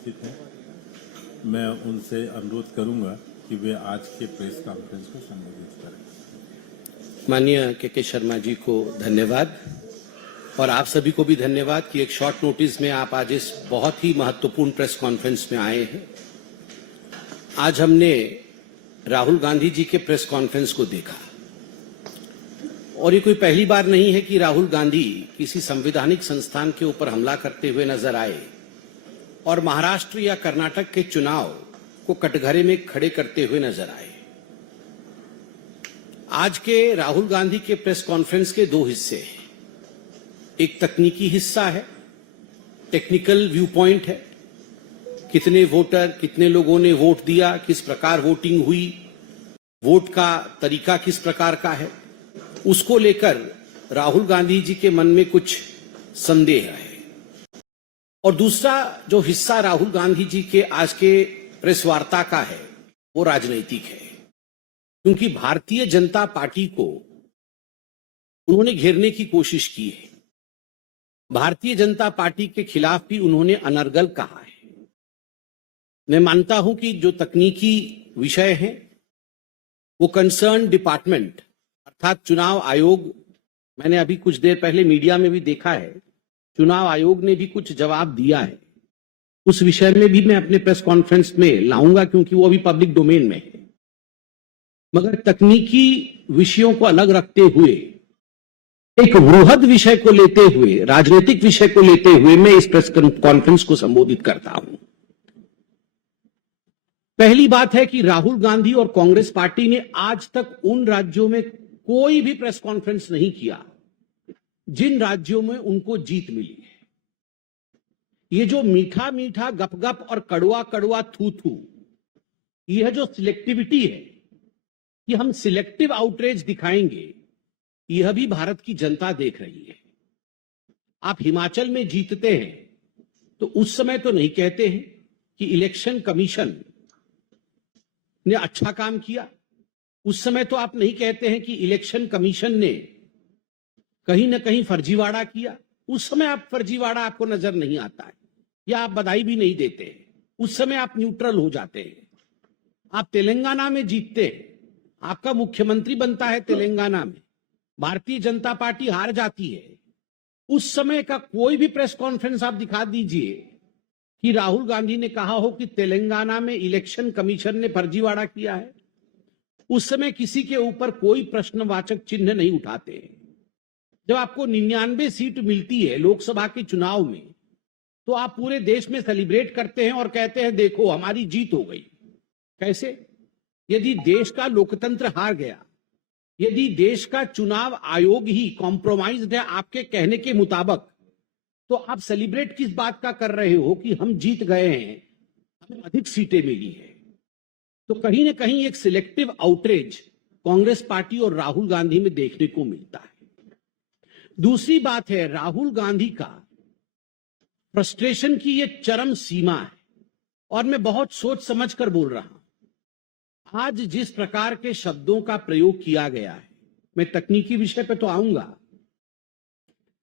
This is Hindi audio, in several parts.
उपस्थित हैं। मैं उनसे अनुरोध करूंगा कि वे आज के प्रेस कॉन्फ्रेंस को संबोधित करें। माननीय के शर्मा जी को धन्यवाद और आप सभी को भी धन्यवाद कि एक शॉर्ट नोटिस में आप आज इस बहुत ही महत्वपूर्ण प्रेस कॉन्फ्रेंस में आए हैं। आज हमने राहुल गांधी जी के प्रेस कॉन्फ्रेंस को देखा और ये कोई पहली बार नहीं है कि राहुल गांधी किसी संवैधानिक संस्थान के ऊपर हमला करते हुए नजर आए और महाराष्ट्र या कर्नाटक के चुनाव को कटघरे में खड़े करते हुए नजर आए। आज के राहुल गांधी के प्रेस कॉन्फ्रेंस के दो हिस्से हैं। एक तकनीकी हिस्सा है, टेक्निकल व्यू पॉइंट है, कितने वोटर, कितने लोगों ने वोट दिया, किस प्रकार वोटिंग हुई, वोट का तरीका किस प्रकार का है, उसको लेकर राहुल गांधी जी के मन में कुछ संदेह है। और दूसरा जो हिस्सा राहुल गांधी जी के आज के प्रेस वार्ता का है वो राजनीतिक है, क्योंकि भारतीय जनता पार्टी को उन्होंने घेरने की कोशिश की है। भारतीय जनता पार्टी के खिलाफ भी उन्होंने अनर्गल कहा है। मैं मानता हूं कि जो तकनीकी विषय हैं वो कंसर्न डिपार्टमेंट अर्थात चुनाव आयोग, मैंने अभी कुछ देर पहले मीडिया में भी देखा है, चुनाव आयोग ने भी कुछ जवाब दिया है। उस विषय में भी मैं अपने प्रेस कॉन्फ्रेंस में लाऊंगा क्योंकि वो अभी पब्लिक डोमेन में है। मगर तकनीकी विषयों को अलग रखते हुए एक वृहद विषय को लेते हुए, राजनीतिक विषय को लेते हुए मैं इस प्रेस कॉन्फ्रेंस को संबोधित करता हूं। पहली बात है कि राहुल गांधी और कांग्रेस पार्टी ने आज तक उन राज्यों में कोई भी प्रेस कॉन्फ्रेंस नहीं किया जिन राज्यों में उनको जीत मिली है। ये जो मीठा मीठा गप गप और कड़वा कड़वा थू थू, यह जो सिलेक्टिविटी है कि हम सिलेक्टिव आउटरीच दिखाएंगे, यह भी भारत की जनता देख रही है। आप हिमाचल में जीतते हैं तो उस समय तो नहीं कहते हैं कि इलेक्शन कमीशन ने अच्छा काम किया, उस समय तो आप नहीं कहते हैं कि इलेक्शन कमीशन ने कहीं ना कहीं फर्जीवाड़ा किया, उस समय आप फर्जीवाड़ा आपको नजर नहीं आता है या आप बधाई भी नहीं देते हैं, उस समय आप न्यूट्रल हो जाते हैं। आप तेलंगाना में जीतते हैं, आपका मुख्यमंत्री बनता है तेलंगाना में, भारतीय जनता पार्टी हार जाती है, उस समय का कोई भी प्रेस कॉन्फ्रेंस आप दिखा दीजिए कि राहुल गांधी ने कहा हो कि तेलंगाना में इलेक्शन कमीशन ने फर्जीवाड़ा किया है। उस समय किसी के ऊपर कोई प्रश्नवाचक चिन्ह नहीं उठाते। जब आपको 99 सीट मिलती है लोकसभा के चुनाव में तो आप पूरे देश में सेलिब्रेट करते हैं और कहते हैं देखो हमारी जीत हो गई। कैसे? यदि देश का लोकतंत्र हार गया, यदि देश का चुनाव आयोग ही कॉम्प्रोमाइज्ड है आपके कहने के मुताबिक, तो आप सेलिब्रेट किस बात का कर रहे हो कि हम जीत गए हैं, हमें अधिक सीटें मिली है। तो कहीं ना कहीं एक सिलेक्टिव आउटरीच कांग्रेस पार्टी और राहुल गांधी में देखने को मिलता है। दूसरी बात है, राहुल गांधी का फ्रस्ट्रेशन की ये चरम सीमा है और मैं बहुत सोच समझ कर बोल रहा हूं। आज जिस प्रकार के शब्दों का प्रयोग किया गया है, मैं तकनीकी विषय पे तो आऊंगा,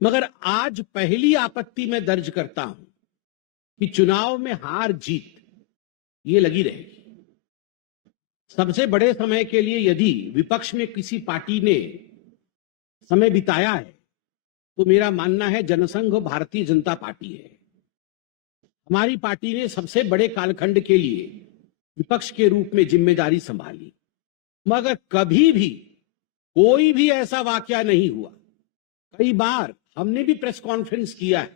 मगर आज पहली आपत्ति मैं दर्ज करता हूं कि चुनाव में हार जीत ये लगी रहेगी। सबसे बड़े समय के लिए यदि विपक्ष में किसी पार्टी ने समय बिताया है तो मेरा मानना है जनसंघ भारतीय जनता पार्टी है। हमारी पार्टी ने सबसे बड़े कालखंड के लिए विपक्ष के रूप में जिम्मेदारी संभाली, मगर कभी भी कोई भी ऐसा वाकया नहीं हुआ। कई बार हमने भी प्रेस कॉन्फ्रेंस किया है,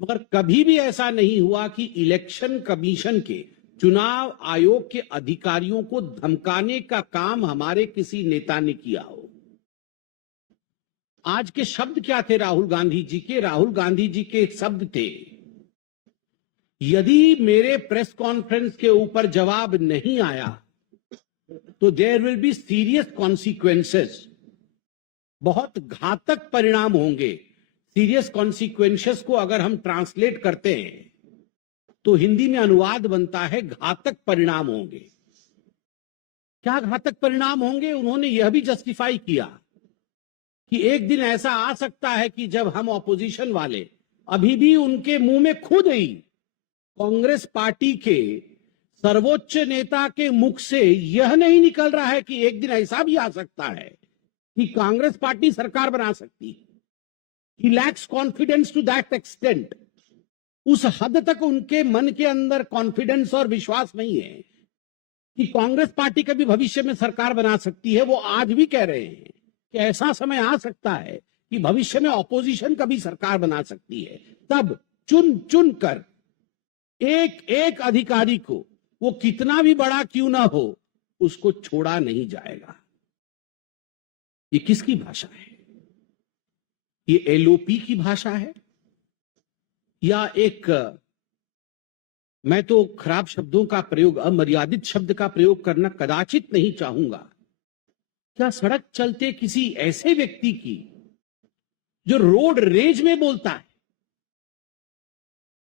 मगर कभी भी ऐसा नहीं हुआ कि इलेक्शन कमीशन के, चुनाव आयोग के अधिकारियों को धमकाने का काम हमारे किसी नेता ने किया हो। आज के शब्द क्या थे राहुल गांधी जी के? राहुल गांधी जी के शब्द थे, यदि मेरे प्रेस कॉन्फ्रेंस के ऊपर जवाब नहीं आया तो there will be serious consequences, बहुत घातक परिणाम होंगे। सीरियस कॉन्सिक्वेंसेस को अगर हम ट्रांसलेट करते हैं तो हिंदी में अनुवाद बनता है घातक परिणाम होंगे। क्या घातक परिणाम होंगे? उन्होंने यह भी जस्टिफाई किया कि एक दिन ऐसा आ सकता है कि जब हम ऑपोजिशन वाले अभी भी उनके मुंह में खुद ही कांग्रेस पार्टी के सर्वोच्च नेता के मुख से यह नहीं निकल रहा है कि एक दिन ऐसा भी आ सकता है कि कांग्रेस पार्टी सरकार बना सकती है। He lacks confidence to that extent. उस हद तक उनके मन के अंदर कॉन्फिडेंस और विश्वास नहीं है कि कांग्रेस पार्टी कभी भविष्य में सरकार बना सकती है। वो आज भी कह रहे हैं कि ऐसा समय आ सकता है कि भविष्य में ऑपोजिशन कभी सरकार बना सकती है। तब चुन चुन कर एक एक अधिकारी को, वो कितना भी बड़ा क्यों ना हो, उसको छोड़ा नहीं जाएगा। ये किसकी भाषा है? ये एलओपी की भाषा है या एक, मैं तो खराब शब्दों का प्रयोग, अमर्यादित शब्द का प्रयोग करना कदाचित नहीं चाहूंगा, क्या सड़क चलते किसी ऐसे व्यक्ति की जो रोड रेज में बोलता है?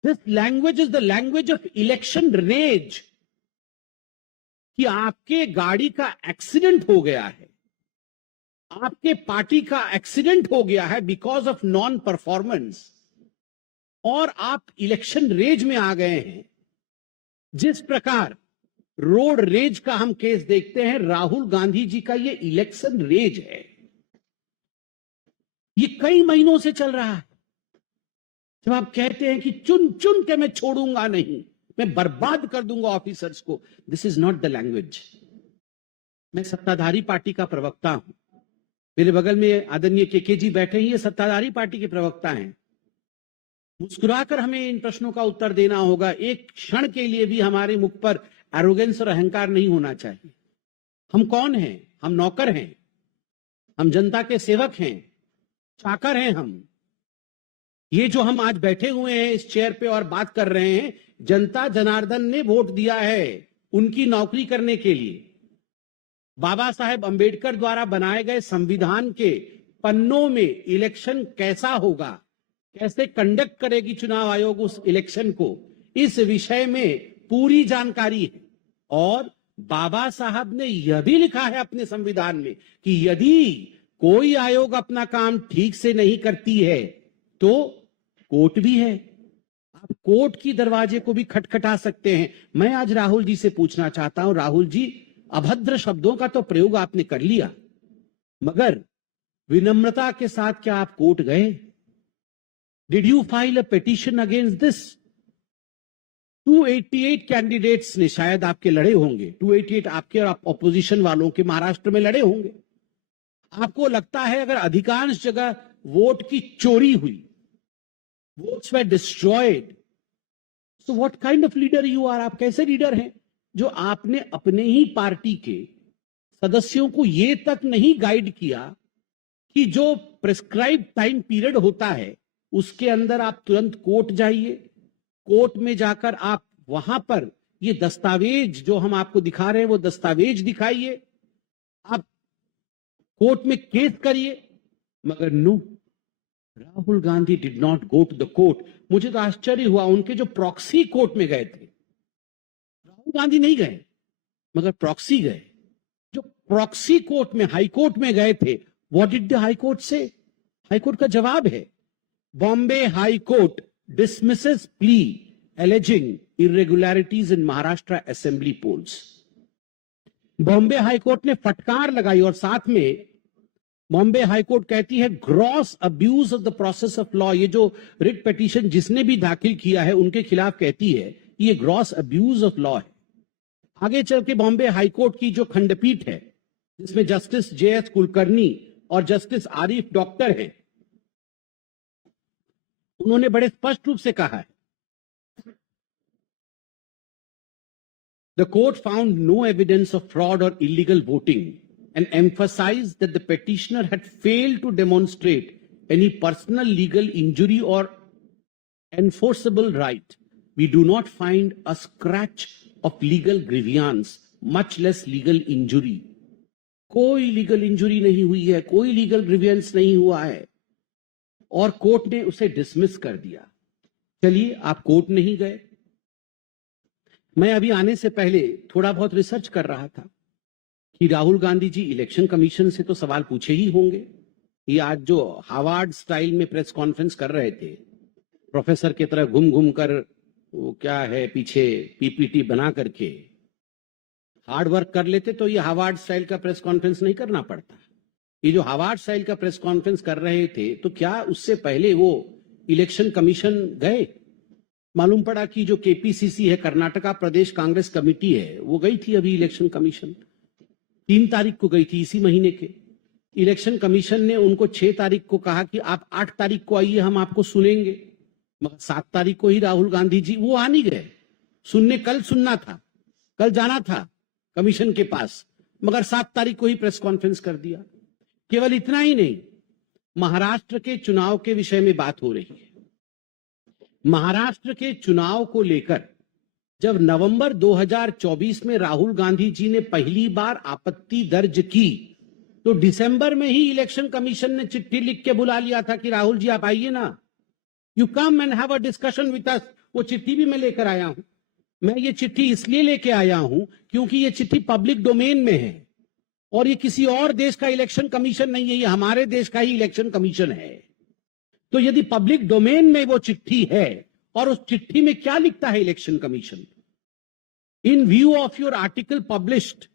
This language is the language of election rage, कि आपके गाड़ी का एक्सीडेंट हो गया है, आपके पार्टी का एक्सीडेंट हो गया है बिकॉज ऑफ नॉन परफॉर्मेंस, और आप इलेक्शन रेज में आ गए हैं। जिस प्रकार रोड रेज का हम केस देखते हैं, राहुल गांधी जी का ये इलेक्शन रेज है। ये कई महीनों से चल रहा है। जब आप कहते हैं कि चुन चुन के मैं छोड़ूंगा नहीं, मैं बर्बाद कर दूंगा ऑफिसर्स को, this is not the language. मैं सत्ताधारी पार्टी का प्रवक्ता हूं, मेरे बगल में आदरणीय केके जी बैठे हैं, ये सत्ताधारी पार्टी के प्रवक्ता हैं। मुस्कुराकर हमें इन प्रश्नों का उत्तर देना होगा। एक क्षण के लिए भी हमारे मुख पर एरोगेंस और अहंकार नहीं होना चाहिए। हम कौन हैं? हम नौकर हैं, हम जनता के सेवक हैं, चाकर हैं हम। ये जो हम आज बैठे हुए हैं इस चेयर पे और बात कर रहे हैं, जनता जनार्दन ने वोट दिया है उनकी नौकरी करने के लिए। बाबा साहेब अंबेडकर द्वारा बनाए गए संविधान के पन्नों में इलेक्शन कैसा होगा, कैसे कंडक्ट करेगी चुनाव आयोग उस इलेक्शन को, इस विषय में पूरी जानकारी है। और बाबा साहब ने यह भी लिखा है अपने संविधान में कि यदि कोई आयोग अपना काम ठीक से नहीं करती है तो कोर्ट भी है, आप कोर्ट की दरवाजे को भी खटखटा सकते हैं। मैं आज राहुल जी से पूछना चाहता हूं, राहुल जी, अभद्र शब्दों का तो प्रयोग आपने कर लिया, मगर विनम्रता के साथ क्या आप कोर्ट गए? Did you file a petition against this? 288 candidates ने शायद आपके लड़े होंगे, 288 आपके और ऑपोजिशन वालों के महाराष्ट्र में लड़े होंगे। आपको लगता है अगर अधिकांश जगह वोट की चोरी हुई, votes were destroyed, so what kind of leader you are? आप कैसे लीडर हैं जो आपने अपने ही पार्टी के सदस्यों को यह तक नहीं गाइड किया कि जो प्रिस्क्राइब टाइम पीरियड होता है उसके अंदर आप तुरंत कोर्ट जाइए, कोर्ट में जाकर आप वहां पर ये दस्तावेज जो हम आपको दिखा रहे हैं वो दस्तावेज दिखाइए, आप कोर्ट में केस करिए। मगर no, Rahul Gandhi did not go to the court. मुझे तो आश्चर्य हुआ, उनके जो प्रॉक्सी कोर्ट में गए थे, राहुल गांधी नहीं गए मगर प्रॉक्सी गए। जो प्रॉक्सी कोर्ट में, हाई कोर्ट में गए थे, what did the high court से? हाई कोर्ट का जवाब है, Bombay high court dismisses plea alleging irregularities in Maharashtra assembly polls. Bombay high court ने फटकार लगाई और साथ में बॉम्बे हाई कोर्ट कहती है gross abuse of the process of law. ये जो रिट पिटीशन जिसने भी दाखिल किया है उनके खिलाफ कहती है ये ग्रॉस अब्यूज ऑफ लॉ है। आगे चल के बॉम्बे हाई कोर्ट की जो खंडपीठ है जिसमें जस्टिस JS कुलकर्णी और जस्टिस आरिफ डॉक्टर हैं, उन्होंने बड़े स्पष्ट रूप से कहा है, the court found no evidence of fraud और illegal voting and emphasised that the petitioner had failed to demonstrate any personal legal injury और enforceable right. We do not find a scratch of legal grievance, much less legal injury. कोई लीगल इंजुरी नहीं हुई है, कोई लीगल ग्रीवियंस नहीं हुआ है, और कोर्ट ने उसे डिसमिस कर दिया। चलिए, आप कोर्ट नहीं गए। मैं अभी आने से पहले थोड़ा बहुत रिसर्च कर रहा था कि राहुल गांधी जी इलेक्शन कमीशन से तो सवाल पूछे ही होंगे। ये आज जो हार्वर्ड स्टाइल में प्रेस कॉन्फ्रेंस कर रहे थे, प्रोफेसर की तरह घूम घूम कर वो क्या है पीछे पीपीटी बना करके हार्ड वर्क कर लेते तो ये हार्वर्ड स्टाइल का प्रेस कॉन्फ्रेंस नहीं करना पड़ता। ये जो हार्वर्ड स्टाइल का प्रेस कॉन्फ्रेंस कर रहे थे तो क्या उससे पहले वो इलेक्शन कमीशन गए? मालूम पड़ा कि जो केपीसीसी है, कर्नाटका प्रदेश कांग्रेस कमेटी है, वो गई थी अभी इलेक्शन कमीशन, 3 तारीख को गई थी इसी महीने के। इलेक्शन कमीशन ने उनको 6 तारीख को कहा कि आप 8 तारीख को आइए, हम आपको सुनेंगे। मगर 7 तारीख को ही राहुल गांधी जी वो आ नहीं गए सुनने। कल सुनना था, कल जाना था कमीशन के पास, मगर 7 तारीख को ही प्रेस कॉन्फ्रेंस कर दिया। केवल इतना ही नहीं, महाराष्ट्र के चुनाव के विषय में बात हो रही है। महाराष्ट्र के चुनाव को लेकर जब नवंबर 2024 में राहुल गांधी जी ने पहली बार आपत्ति दर्ज की तो दिसंबर में ही इलेक्शन कमीशन ने चिट्ठी लिख के बुला लिया था कि राहुल जी आप आइए ना, you come and have a discussion with us. वो चिट्ठी भी मैं लेकर आया हूं। मैं ये चिट्ठी इसलिए लेके आया हूं क्योंकि ये चिट्ठी पब्लिक डोमेन में है और ये किसी और देश का इलेक्शन कमीशन नहीं है, ये हमारे देश का ही इलेक्शन कमीशन है। तो यदि पब्लिक डोमेन में वो चिट्ठी है और उस चिट्ठी में क्या लिखता है election commission, in view of your article published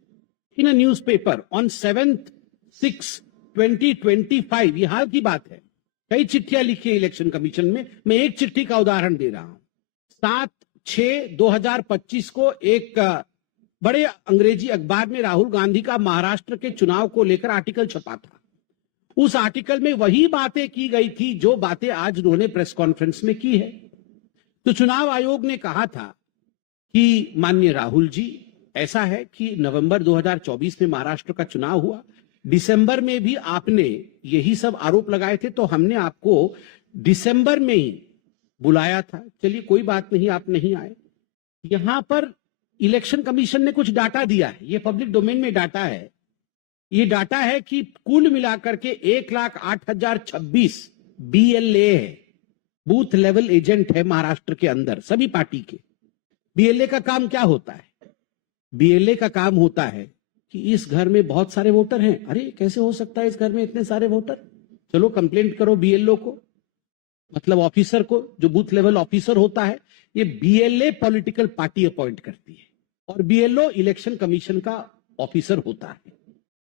in a newspaper on 7/6/2025, ये हाल की बात है। कई चिट्ठियां लिखी है इलेक्शन कमीशन में, मैं एक चिट्ठी का उदाहरण दे रहा हूं। 7/6/2025 को एक बड़े अंग्रेजी अखबार में राहुल गांधी का महाराष्ट्र के चुनाव को लेकर आर्टिकल छपा था। उस आर्टिकल में वही बातें की गई थी जो बातें आज उन्होंने प्रेस कॉन्फ्रेंस में की है। तो चुनाव आयोग ने कहा था कि माननीय राहुल जी, ऐसा है कि नवंबर 2024 में महाराष्ट्र का चुनाव हुआ, दिसंबर में भी आपने यही सब आरोप लगाए थे, तो हमने आपको दिसंबर में ही बुलाया था। चलिए कोई बात नहीं, आप नहीं आए। यहां पर इलेक्शन कमीशन ने कुछ डाटा दिया है, ये पब्लिक डोमेन में डाटा है। ये डाटा है कि कुल मिलाकर के 1,08,026 BLA है, बूथ लेवल एजेंट है महाराष्ट्र के अंदर सभी पार्टी के। BLA का काम क्या होता है? BLA का काम होता है कि इस घर में बहुत सारे वोटर हैं। अरे कैसे हो सकता है इस घर में इतने सारे वोटर? चलो कंप्लेंट करो BLO को, मतलब ऑफिसर को, जो बूथ लेवल ऑफिसर होता है। ये BLA पॉलिटिकल पार्टी अपॉइंट करती है और BLO इलेक्शन कमीशन का ऑफिसर होता है।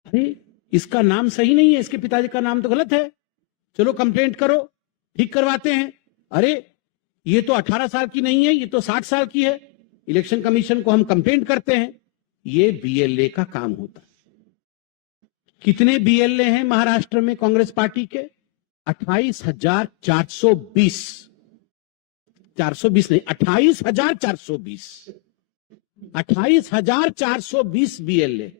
अरे इसका नाम सही नहीं है, इसके पिताजी का नाम तो गलत है, चलो कंप्लेंट करो, ठीक करवाते हैं। अरे ये तो 18 साल की नहीं है, ये तो 60 साल की है, इलेक्शन कमीशन को हम कंप्लेंट करते हैं। ये BLA का काम होता है। कितने BLA हैं महाराष्ट्र में कांग्रेस पार्टी के? 28,420, 420 नहीं, 28,420, 28,420 BLA।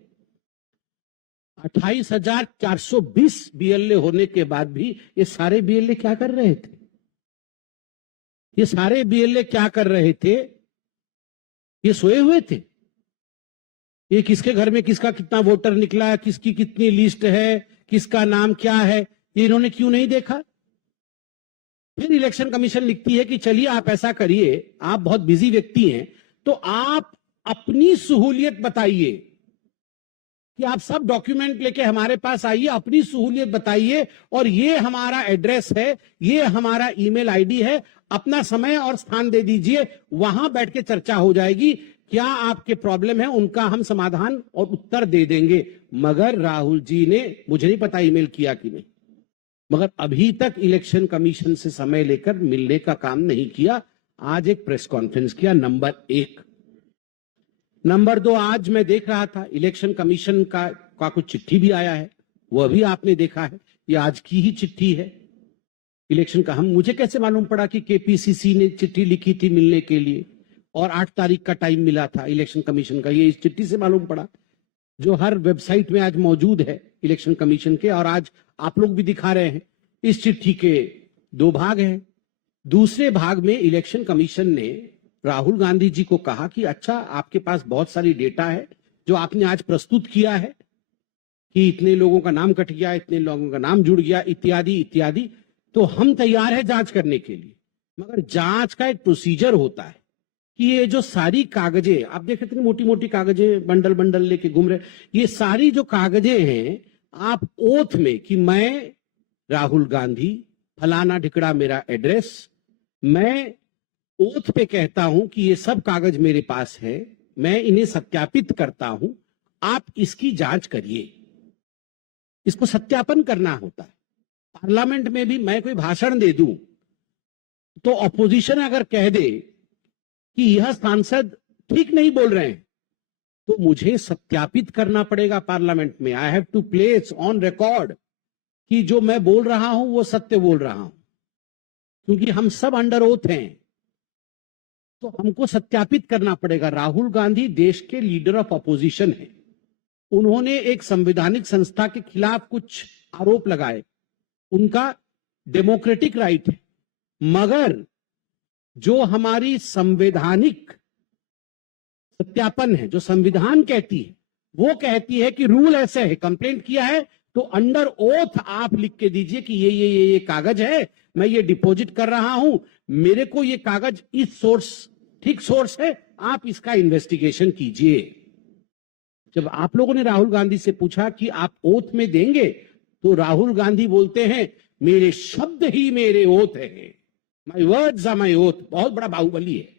28,420 BLA होने के बाद भी ये सारे BLA क्या कर रहे थे? ये सारे BLA क्या कर रहे थे? ये सोए हुए थे। ये किसके घर में किसका कितना वोटर निकला है, किसकी कितनी लिस्ट है, किसका नाम क्या है, ये इन्होंने क्यों नहीं देखा? फिर इलेक्शन कमीशन लिखती है कि चलिए आप ऐसा करिए, आप बहुत बिजी व्यक्ति हैं, तो आप अपनी सहूलियत बताइए कि आप सब डॉक्यूमेंट लेके हमारे पास आइए, अपनी सहूलियत बताइए, और ये हमारा एड्रेस है, ये हमारा ईमेल आईडी है, अपना समय और स्थान दे दीजिए, वहां बैठ के चर्चा हो जाएगी, क्या आपके प्रॉब्लम है उनका हम समाधान और उत्तर दे देंगे। मगर राहुल जी ने, मुझे नहीं पता ईमेल किया कि नहीं, मगर अभी तक इलेक्शन कमीशन से समय लेकर मिलने का काम नहीं किया। आज एक प्रेस कॉन्फ्रेंस किया, नंबर 1। नंबर 2, आज मैं देख रहा था इलेक्शन कमीशन का कुछ चिट्ठी भी आया है, वह भी आपने देखा है, ये आज की ही चिट्ठी है इलेक्शन का। मुझे कैसे मालूम पड़ा कि केपीसीसी ने चिट्ठी लिखी थी मिलने के लिए और 8 तारीख का टाइम मिला था इलेक्शन कमीशन का? ये इस चिट्ठी से मालूम पड़ा, जो हर वेबसाइट में आज मौजूद है इलेक्शन कमीशन के, और आज आप लोग भी दिखा रहे हैं। इस चिट्ठी के 2 भाग हैं। दूसरे भाग में इलेक्शन कमीशन ने राहुल गांधी जी को कहा कि अच्छा, आपके पास बहुत सारी डेटा है जो आपने आज प्रस्तुत किया है कि इतने लोगों का नाम कट गया, इतने लोगों का नाम जुड़ गया, इत्यादि इत्यादि, तो हम तैयार है जांच करने के लिए। मगर जांच का एक प्रोसीजर होता है कि ये जो सारी कागजें आप देख रहे थे, मोटी मोटी कागजें बंडल बंडल लेके घूम रहे, ये सारी जो कागजें हैं, आप ओथ में कि मैं राहुल गांधी, फलाना ढिकड़ा मेरा एड्रेस, मैं ओथ पे कहता हूं कि ये सब कागज मेरे पास है, मैं इन्हें सत्यापित करता हूं, आप इसकी जांच करिए। इसको सत्यापन करना होता है। पार्लियामेंट में भी मैं कोई भाषण दे दूं तो अपोजिशन अगर कह दे कि यह सांसद ठीक नहीं बोल रहे हैं, तो मुझे सत्यापित करना पड़ेगा पार्लियामेंट में। I have to place on record कि जो मैं बोल रहा हूं वो सत्य बोल रहा हूं, क्योंकि हम सब अंडर ओथ हैं, तो हमको सत्यापित करना पड़ेगा। राहुल गांधी देश के लीडर ऑफ अपोजिशन है, उन्होंने एक संवैधानिक संस्था के खिलाफ कुछ आरोप लगाए, उनका डेमोक्रेटिक राइट है, मगर जो हमारी संवैधानिक सत्यापन है, जो संविधान कहती है, वो कहती है कि रूल ऐसे है, कंप्लेंट किया है तो अंडर ओथ आप लिख के दीजिए कि ये कागज है, मैं ये डिपॉजिट कर रहा हूं, मेरे को ये कागज इस सोर्स, ठीक सोर्स है, आप इसका इन्वेस्टिगेशन कीजिए। जब आप लोगों ने राहुल गांधी से पूछा कि आप ओथ में देंगे, तो राहुल गांधी बोलते हैं मेरे शब्द ही मेरे ओथ है, my words are my oath. बहुत बड़ा बाहुबली है।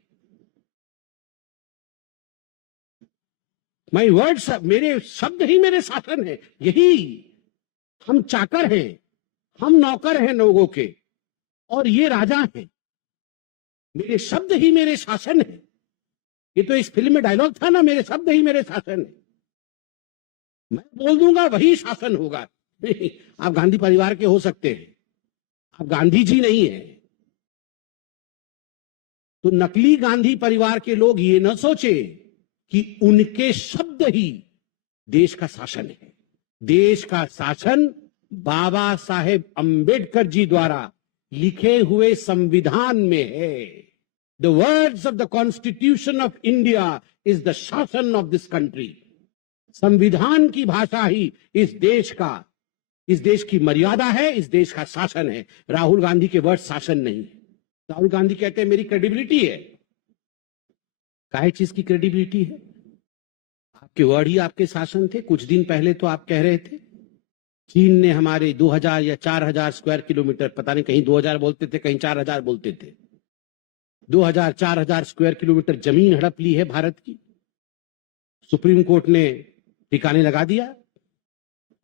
माय वर्ड्स, मेरे शब्द ही मेरे शासन है। यही हम चाकर हैं, हम नौकर हैं लोगों के, और ये राजा हैं। मेरे शब्द ही मेरे शासन है। ये तो इस फिल्म में डायलॉग था ना, मेरे शब्द ही मेरे शासन है। मैं बोल दूंगा वही शासन होगा। आप गांधी परिवार के हो सकते हैं, आप गांधी जी नहीं है। तो नकली गांधी परिवार के लोग ये न सोचे कि उनके शब्द ही देश का शासन है। देश का शासन बाबा साहेब अंबेडकर जी द्वारा लिखे हुए संविधान में है। The words of the constitution of India is the शासन ऑफ दिस कंट्री। संविधान की भाषा ही इस देश की मर्यादा है, इस देश का शासन है। राहुल गांधी के वर्ड शासन नहीं है। राहुल गांधी कहते हैं मेरी क्रेडिबिलिटी है। काहे चीज की क्रेडिबिलिटी है? आपके वर्ड ही आपके शासन थे। कुछ दिन पहले तो आप कह रहे थे चीन ने हमारे 2000 या 4000 स्क्वायर किलोमीटर, पता नहीं कहीं 2000 बोलते थे, कहीं 4000 बोलते थे, 4000 स्क्वायर किलोमीटर जमीन हड़प ली है भारत की। सुप्रीम कोर्ट ने ठिकाने लगा दिया।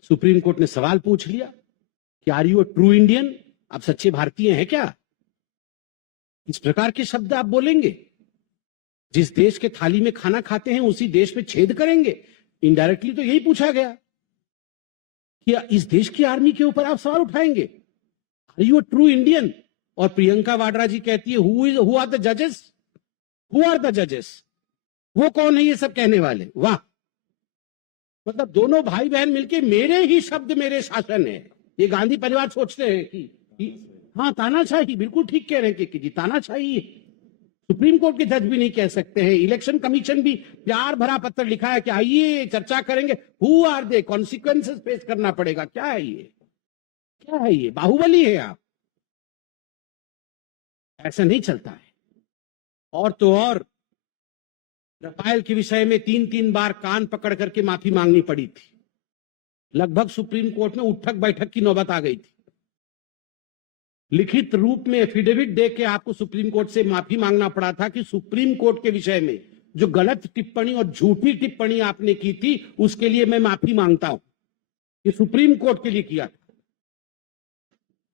सुप्रीम कोर्ट ने सवाल पूछ लिया कि are you a true Indian? आप सच्चे भारतीय हैं क्या? इस प्रकार के शब्द आप बोलेंगे? जिस देश के थाली में खाना खाते हैं उसी देश में छेद करेंगे। इनडायरेक्टली तो यही पूछा गया कि इस देश की आर्मी के ऊपर आप सवाल उठाएंगे? Are you a true Indian? और प्रियंका वाड्रा जी कहती है हु आर द जजेस? हु आर द जजेस? वो कौन है ये सब कहने वाले? वाह, मतलब दोनों भाई बहन मिलके मेरे ही शब्द मेरे शासन है। ये गांधी परिवार सोचते हैं कि हाँ तानाशाही, बिल्कुल ठीक कह रहे हैं कि जी तानाशाही है। सुप्रीम कोर्ट के जज भी नहीं कह सकते हैं। इलेक्शन कमीशन भी प्यार भरा पत्र लिखा है कि आइए चर्चा करेंगे। Who are they? Consequences face करना पड़ेगा। क्या है ये? क्या है ये? बाहुबली है आप? ऐसा नहीं चलता है। और तो और रफाल के विषय में 3-3 बार कान पकड़ करके माफी मांगनी पड़ी थी। लगभग सुप्रीम कोर्ट में उठक बैठक की नौबत आ गई थी। लिखित रूप में एफिडेविट दे के आपको सुप्रीम कोर्ट से माफी मांगना पड़ा था कि सुप्रीम कोर्ट के विषय में जो गलत टिप्पणी और झूठी टिप्पणी आपने की थी उसके लिए मैं माफी मांगता हूं। ये सुप्रीम कोर्ट के लिए किया था।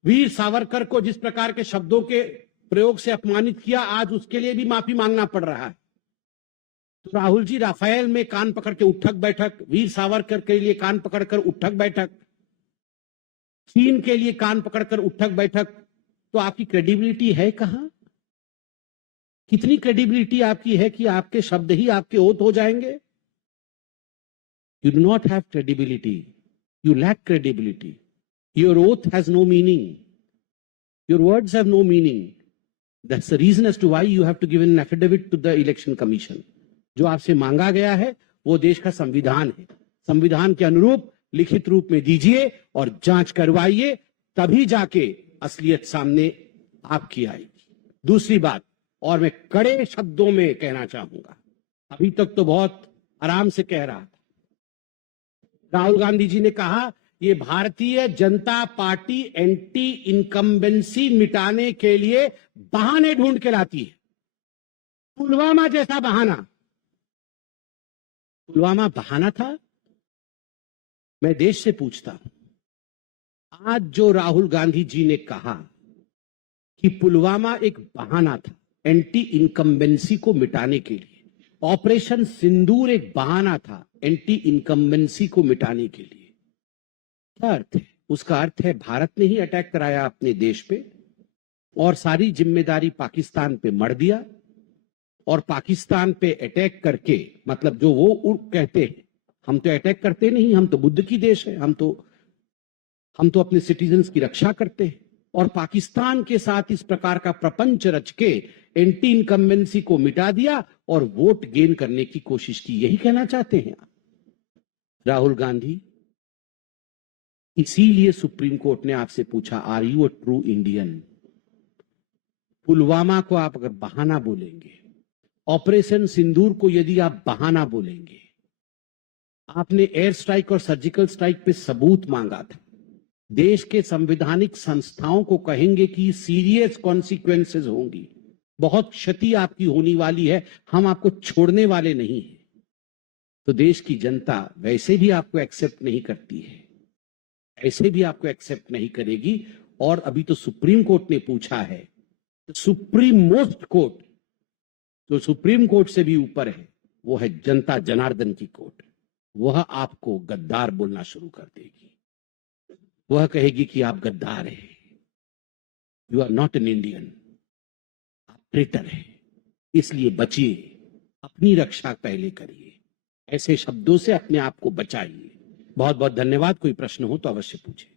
वीर सावरकर को जिस प्रकार के शब्दों के प्रयोग से अपमानित किया, आज उसके लिए भी माफी मांगना पड़ रहा है। तो राहुल जी, राफेल में कान पकड़ के उठक बैठक, वीर सावरकर के लिए कान पकड़कर उठक बैठक, चीन के लिए कान पकड़कर उठक बैठक, तो आपकी क्रेडिबिलिटी है कहां? कितनी क्रेडिबिलिटी आपकी है कि आपके शब्द ही आपके ओथ हो जाएंगे? You do not have credibility, you lack credibility. Your oath has no meaning, your words have no meaning. That's the reason as to why you have to give an affidavit to the election commission. जो आपसे मांगा गया है वो देश का संविधान है। संविधान के अनुरूप लिखित रूप में दीजिए और जांच करवाइए, तभी जाके असलियत सामने आपकी आएगी। दूसरी बात, और मैं कड़े शब्दों में कहना चाहूंगा, अभी तक तो बहुत आराम से कह रहा था। राहुल गांधी जी ने कहा ये Bharatiya Janata party anti incumbency मिटाने के लिए बहाने ढूंढ के लाती है। पुलवामा जैसा बहाना, पुलवामा बहाना था? मैं देश से पूछता हूं, आज जो राहुल गांधी जी ने कहा कि पुलवामा एक बहाना था एंटी इनकम्बेंसी को मिटाने के लिए, ऑपरेशन सिंदूर एक बहाना था एंटी इनकम्बेंसी को मिटाने के लिए, क्या अर्थ है? उसका अर्थ है भारत ने ही अटैक कराया अपने देश पे और सारी जिम्मेदारी पाकिस्तान पे मढ़ दिया, और पाकिस्तान पे अटैक करके, मतलब जो वो कहते हैं हम तो अटैक करते नहीं, हम तो बुद्ध की देश है, हम तो अपने सिटीजन्स की रक्षा करते हैं, और पाकिस्तान के साथ इस प्रकार का प्रपंच रच के एंटी इनकम्बेंसी को मिटा दिया और वोट गेन करने की कोशिश की। यही कहना चाहते हैं आप राहुल गांधी? इसीलिए सुप्रीम कोर्ट ने आपसे पूछा, are you a true Indian? Pulwama को आप अगर बहाना बोलेंगे, ऑपरेशन सिंदूर को यदि आप बहाना बोलेंगे, आपने एयर स्ट्राइक और सर्जिकल स्ट्राइक पे सबूत मांगा था, देश के संवैधानिक संस्थाओं को कहेंगे कि सीरियस कॉन्सिक्वेंसेस होंगी, बहुत क्षति आपकी होने वाली है, हम आपको छोड़ने वाले नहीं हैं, तो देश की जनता वैसे भी आपको एक्सेप्ट नहीं करती है, ऐसे भी आपको एक्सेप्ट नहीं करेगी। और अभी तो सुप्रीम कोर्ट ने पूछा है, सुप्रीम मोस्ट कोर्ट, जो सुप्रीम कोर्ट से भी ऊपर है, वो है जनता जनार्दन की कोर्ट। वह आपको गद्दार बोलना शुरू कर देगी, वह कहेगी कि आप गद्दार हैं, you are not an Indian, आप ट्रेटर हैं, इसलिए बचिए, अपनी रक्षा पहले करिए, ऐसे शब्दों से अपने आप को बचाइए। बहुत बहुत धन्यवाद। कोई प्रश्न हो तो अवश्य पूछे।